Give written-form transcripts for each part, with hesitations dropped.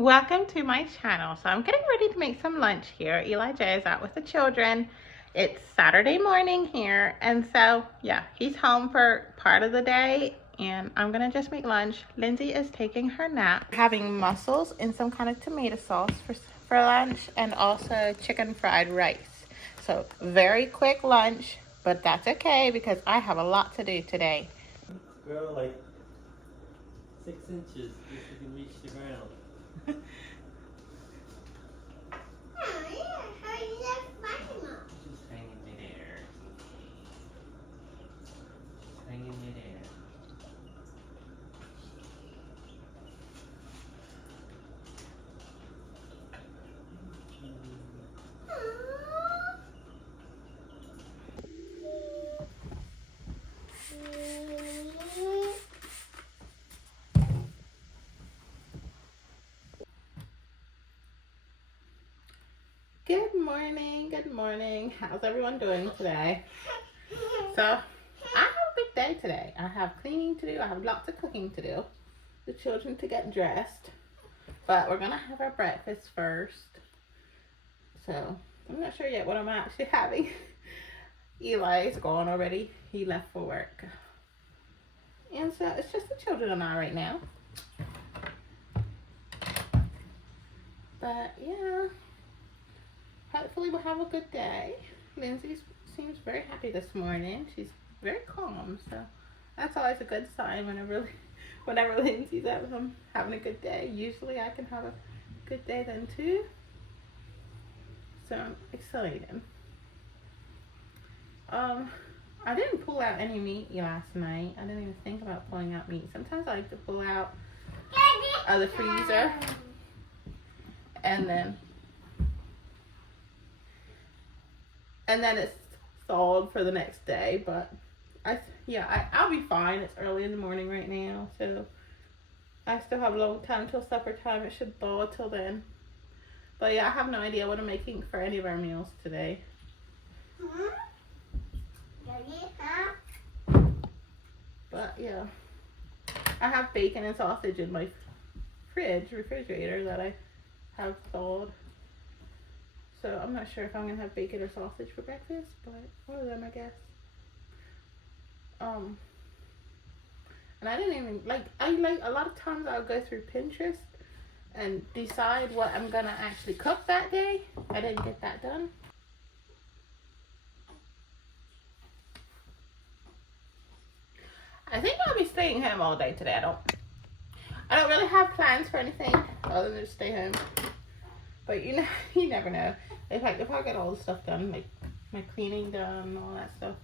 Welcome to my channel. So I'm getting ready to make some lunch here. Eli J is out with the children. It's Saturday morning here, and so yeah, he's home for part of the day and I'm gonna just make lunch. Lindsay is taking her nap. Having mussels in some kind of tomato sauce for lunch, and also chicken fried rice. So very quick lunch, but that's okay because I have a lot to do today. Grow like 6 inches if you can reach the ground. She's hanging midair. She's hanging midair. Good morning. How's everyone doing today? So, I have a big day today. I have cleaning to do. I have lots of cooking to do. The children to get dressed. But we're going to have our breakfast first. So, I'm not sure yet what I'm actually having. Eli's gone already. He left for work. And so, it's just the children and I right now. But, yeah. Hopefully we'll have a good day. Lindsay seems very happy this morning. She's very calm, so that's always a good sign whenever Lindsay's at home having a good day. Usually I can have a good day then too. So I'm excited. I didn't pull out any meat last night. I didn't even think about pulling out meat. Sometimes I like to pull out of the freezer and then it's thawed for the next day. But I'll be fine. It's early in the morning right now, so I still have a long time till supper time. It should thaw till then. But yeah, I have no idea what I'm making for any of our meals today. But yeah, I have bacon and sausage in my refrigerator that I have thawed. So I'm not sure if I'm gonna have bacon or sausage for breakfast, but one of them, I guess. And I didn't even a lot of times I'll go through Pinterest and decide what I'm gonna actually cook that day. I didn't get that done. I think I'll be staying home all day today. I don't really have plans for anything other than to stay home. But you never know. If I get all the stuff done, like my cleaning done and all that stuff,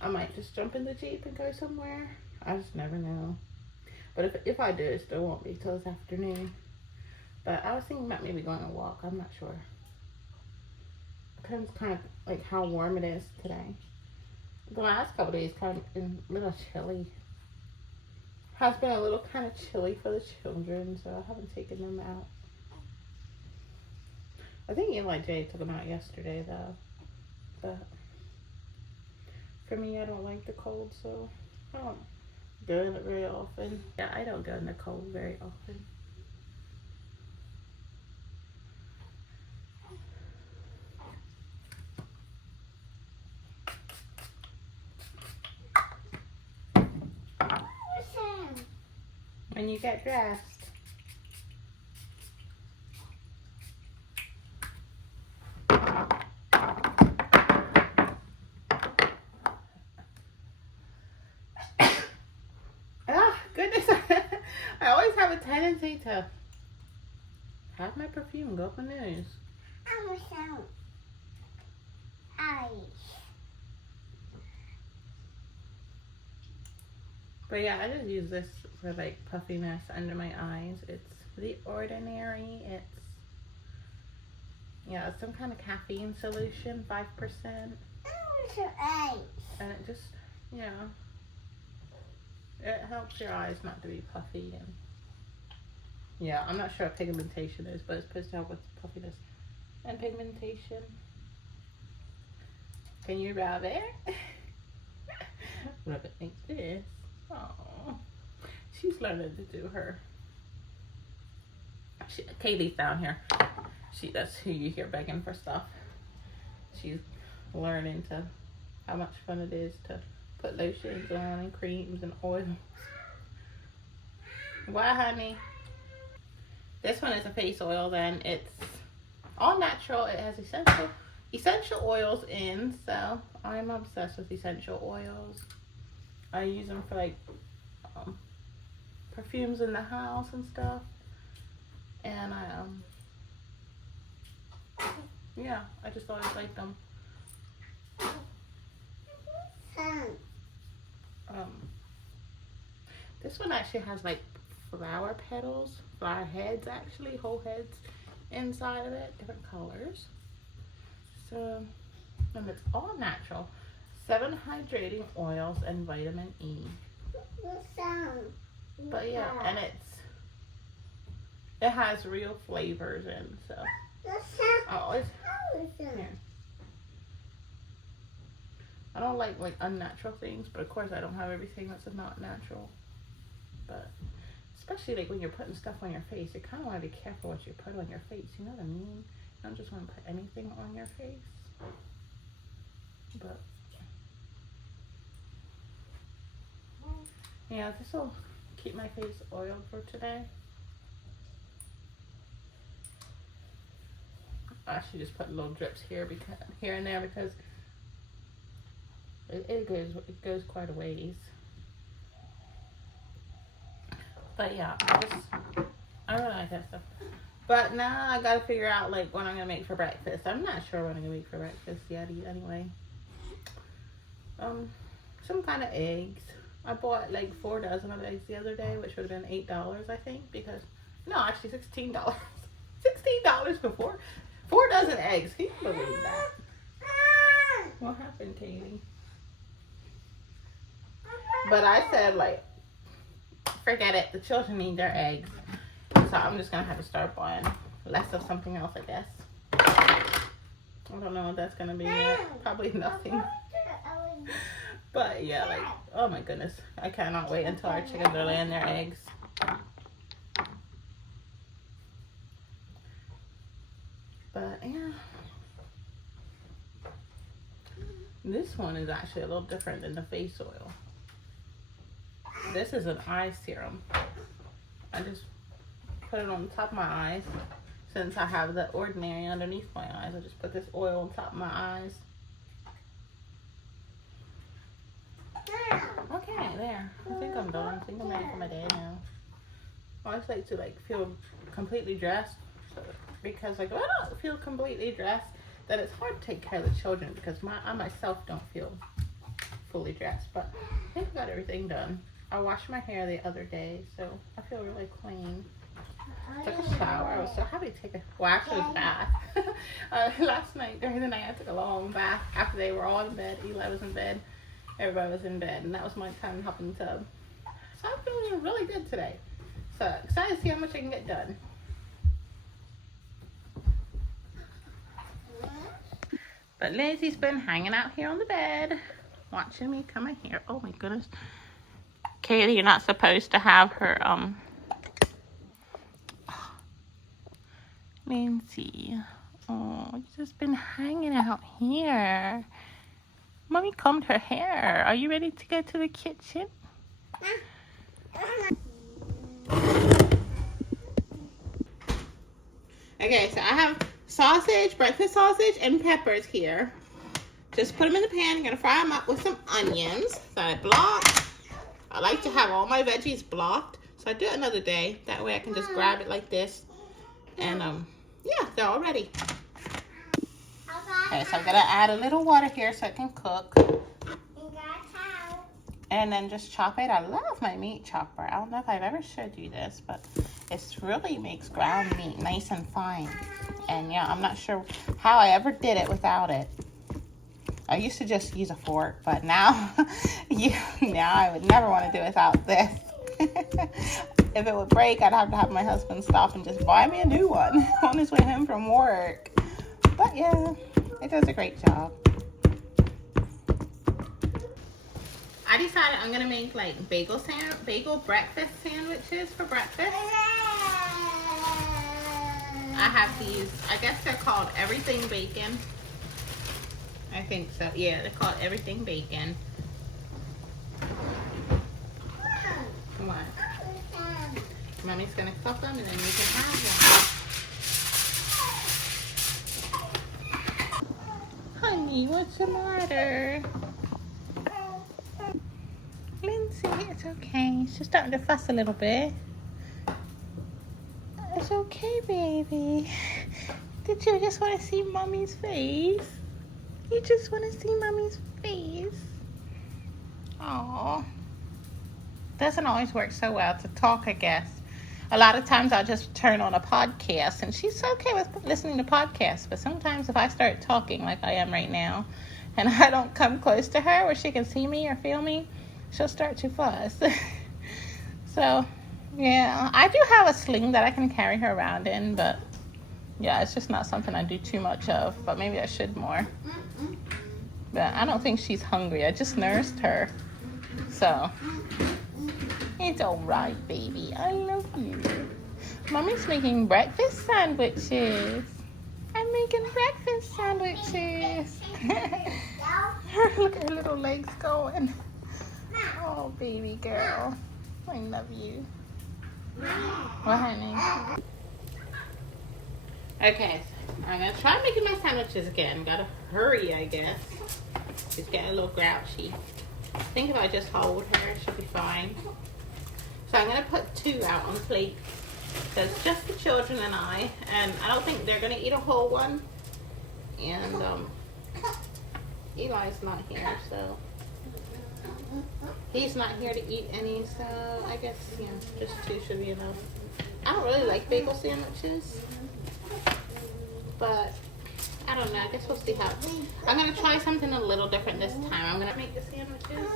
I might just jump in the Jeep and go somewhere. I just never know. But if I do, it still won't be till this afternoon. But I was thinking about maybe going on a walk. I'm not sure. Depends kind of like how warm it is today. The last couple days kind of been a little chilly. Has been a little kind of chilly for the children, so I haven't taken them out. I think Eli J took them out yesterday though, but for me, I don't like the cold, so I don't go in it very often. Yeah, I don't go in the cold very often. When you get dressed. Goodness, I always have a tendency to have my perfume go up my nose. But yeah, I just use this for like puffiness under my eyes. It's The Ordinary. It's some kind of caffeine solution, 5%. And it just, it helps your eyes not to be puffy. And yeah, I'm not sure what pigmentation is, but it's supposed to help with puffiness and pigmentation. Can you rub it? Rub it like this. Oh, she's learning to do her Katie's down here. That's who you hear begging for stuff. She's learning how much fun it is to put lotions on and creams and oils. Why, honey? This one is a face oil. Then it's all natural. It has essential oils in. So I'm obsessed with essential oils. I use them for like perfumes in the house and stuff. And I just always like them. This one actually has like flower petals, flower heads actually, whole heads inside of it, different colors. So, and it's all natural. 7 hydrating oils and vitamin E. But yeah, and it has real flavors in, so I always here. I don't like unnatural things, but of course I don't have everything that's not natural. But especially like when you're putting stuff on your face, you kind of want to be careful what you put on your face. You know what I mean? You don't just want to put anything on your face. But yeah, this will keep my face oiled for today. I should just put little drips here and there because it goes quite a ways. But yeah, I really like that stuff. But now I gotta figure out like what I'm gonna make for breakfast. I'm not sure what I'm gonna make for breakfast yet. Anyway, some kind of eggs. I bought like 4 dozen of eggs the other day, which would have been $8, I think. Because no, actually $16. $16 for 4 dozen eggs. Can you believe that? What happened, Katie? But I said like, forget it. The children need their eggs, so I'm just gonna have to start buying less of something else, I guess. I don't know what that's gonna be yet. Probably nothing. But yeah, like, oh my goodness, I cannot wait until our chickens are laying their eggs. But yeah, this one is actually a little different than the face oil. This is an eye serum. I just put it on the top of my eyes. Since I have the ordinary underneath my eyes, I just put this oil on top of my eyes. Okay, there. I think I'm done. I think I'm ready for my day now. I always like to feel completely dressed, because if I don't feel completely dressed, then it's hard to take care of the children because I myself don't feel fully dressed. But I think I got everything done. I washed my hair the other day, so I feel really clean. Took a shower. I was so happy to take actually it was a bath. Last night during the night I took a long bath after they were all in bed. Eli was in bed. Everybody was in bed, and that was my time in the tub. So I'm feeling really good today. So excited to see how much I can get done. But Lizzie's been hanging out here on the bed, watching me come in here. Oh my goodness. Katie, you're not supposed to have her, Lindsay. Oh, you've just been hanging out here. Mommy combed her hair. Are you ready to go to the kitchen? Okay, so I have sausage, breakfast sausage, and peppers here. Just put them in the pan. I'm going to fry them up with some onions that I blocked. I like to have all my veggies blocked. So I do it another day. That way I can just grab it like this. And, yeah, they're all ready. Okay, so I'm going to add a little water here so it can cook. And then just chop it. I love my meat chopper. I don't know if I've ever showed you this, but it really makes ground meat nice and fine. And yeah, I'm not sure how I ever did it without it. I used to just use a fork, but now, now I would never want to do it without this. If it would break, I'd have to have my husband stop and just buy me a new one on his way home from work. But yeah, it does a great job. I decided I'm gonna make like bagel breakfast sandwiches for breakfast. have these, I guess they're called everything bacon. I think so. Yeah, they're called everything bacon. Come on. Mommy's gonna cook them and then you can have one. Honey, what's the matter? Lindsay, it's okay. She's starting to fuss a little bit. It's okay, baby. Did you just want to see Mommy's face? You just want to see Mommy's face? Aww. Doesn't always work so well to talk, I guess. A lot of times I'll just turn on a podcast, and she's okay with listening to podcasts. But sometimes if I start talking like I am right now, and I don't come close to her where she can see me or feel me, she'll start to fuss. So, yeah, I do have a sling that I can carry her around in, but yeah, it's just not something I do too much of, but maybe I should more. But I don't think she's hungry. I just nursed her. So, it's all right, baby. I love you. Mommy's making breakfast sandwiches. I'm making breakfast sandwiches. Look at her little legs going. Oh, baby girl. I love you. What, honey? Okay, I'm gonna try making my sandwiches again. Gotta hurry, I guess. She's getting a little grouchy. I think if I just hold her, she'll be fine. So I'm gonna put 2 out on plates. So it's just the children and I don't think they're gonna eat a whole one. And Eli's not here, so he's not here to eat any, so I guess, yeah, just 2 should be enough. I don't really like bagel sandwiches, but I don't know. I guess we'll see how. I'm going to try something a little different this time. I'm going to make the sandwiches.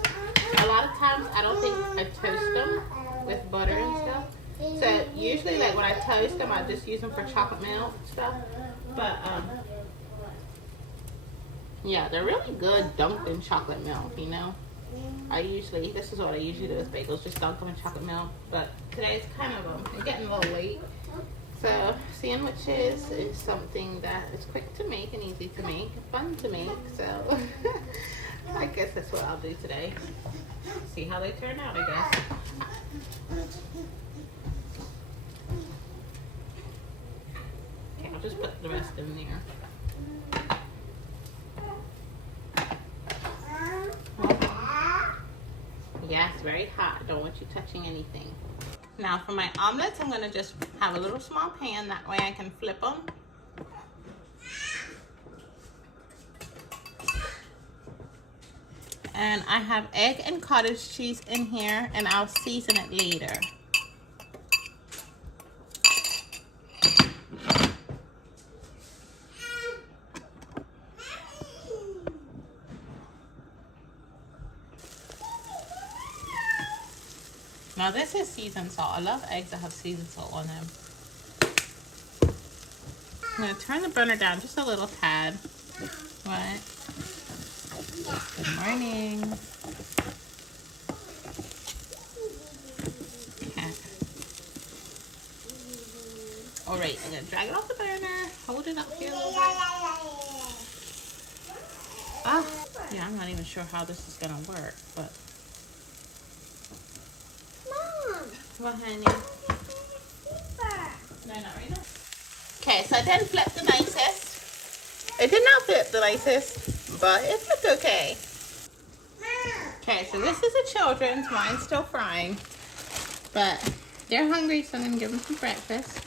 A lot of times I don't think I toast them with butter and stuff. So usually, like when I toast them, I just use them for chocolate milk and stuff. But yeah, they're really good dunked in chocolate milk, you know. This is what I usually do with bagels, just dunk them in chocolate milk. But today it's kind of, I'm getting a little late. So sandwiches is something that is quick to make and easy to make, fun to make. So I guess that's what I'll do today. See how they turn out, I guess. Okay, I'll just put the rest in there. Yes, very hot. Don't want you touching anything. Now for my omelets, I'm going to just have a little small pan. That way I can flip them. And I have egg and cottage cheese in here, and I'll season it later. Now this is seasoned salt. I love eggs that have seasoned salt on them. I'm going to turn the burner down just a little tad. What? Good morning. Okay. Alright, I'm going to drag it off the burner. Hold it up here a little bit. Ah, yeah, I'm not even sure how this is going to work, but... What, honey? No, not right now. Okay, so I didn't flip the nicest. It did not flip the nicest, but it flipped okay. Okay, so this is the children's. Mine's still frying. But they're hungry, so I'm going to give them some breakfast.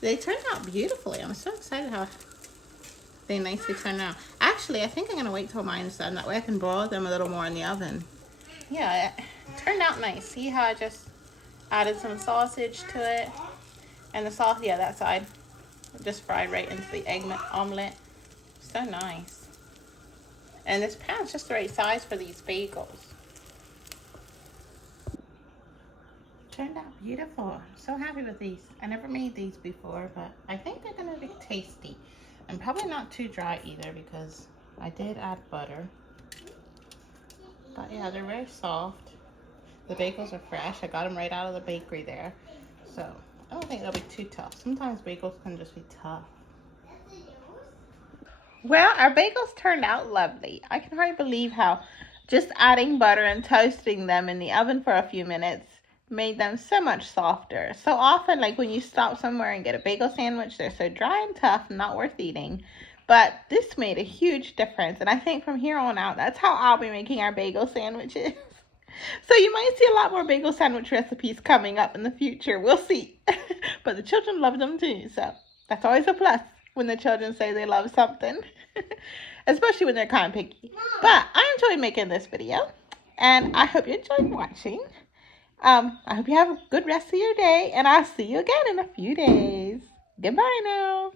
They turned out beautifully. I'm so excited how they nicely turned out. Actually, I think I'm going to wait till mine's done. That way I can broil them a little more in the oven. Yeah, it turned out nice. See how I just... added some sausage to it, and the sauce, yeah, that side just fried right into the egg omelet. So nice. And this pan's just the right size for these bagels. Turned out beautiful. I'm so happy with these. I never made these before, but I think they're gonna be tasty, and probably not too dry either because I did add butter. But yeah, they're very soft. The bagels are fresh. I got them right out of the bakery there. So I don't think they'll be too tough. Sometimes bagels can just be tough. Well, our bagels turned out lovely. I can hardly believe how just adding butter and toasting them in the oven for a few minutes made them so much softer. So often, like when you stop somewhere and get a bagel sandwich, they're so dry and tough, not worth eating. But this made a huge difference. And I think from here on out, that's how I'll be making our bagel sandwiches. So you might see a lot more bagel sandwich recipes coming up in the future. We'll see. But the children love them too. So that's always a plus when the children say they love something. Especially when they're kind of picky. But I enjoyed making this video. And I hope you enjoyed watching. I hope you have a good rest of your day. And I'll see you again in a few days. Goodbye now.